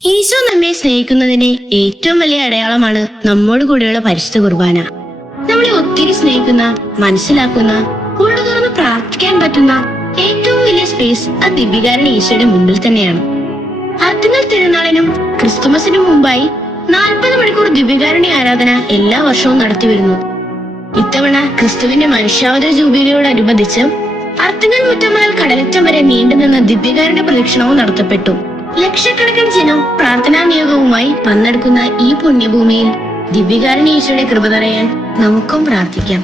ഈശോ നമ്മെ സ്നേഹിക്കുന്നതിന്റെ ഏറ്റവും വലിയ അടയാളമാണ് നമ്മോട് കൂടെയുള്ള പരിശുദ്ധ കുർബാന. നമ്മളെ ഒത്തിരി സ്നേഹിക്കുന്ന, മനസ്സിലാക്കുന്ന, ഉള്ളു തുറന്ന് പ്രാർത്ഥിക്കാൻ പറ്റുന്ന ഏറ്റവും വലിയ സ്പേസ് ആ ദിവ്യകാരുണ്യ ഈശോയുടെ മുന്നിൽ തന്നെയാണ്. അർത്തുങ്കൽ തിരുനാളിനും ക്രിസ്തുമസിനും മുമ്പായി 40 മണിക്കൂർ ദിവ്യകാരുണ്യ ആരാധന എല്ലാ വർഷവും നടത്തിവരുന്നു. ഇത്തവണ ക്രിസ്തുവിന്റെ മനുഷ്യാവതാര ജൂബിലിയോടനുബന്ധിച്ച് അർത്തുങ്കൽ മുറ്റം മുതൽ കടലറ്റം വരെ നീണ്ടുനിന്ന ദിവ്യകാരുണ്യ പ്രദക്ഷിണവും നടത്തപ്പെട്ടു. ലക്ഷക്കണക്കിന് ജനം പ്രാർത്ഥനാ നിയോഗവുമായി പങ്കെടുക്കുന്ന ഈ പുണ്യഭൂമിയിൽ ദിവ്യകാരുണ്യ ഈശോയുടെ കൃപ നിറയാൻ നമുക്കും പ്രാർത്ഥിക്കാം.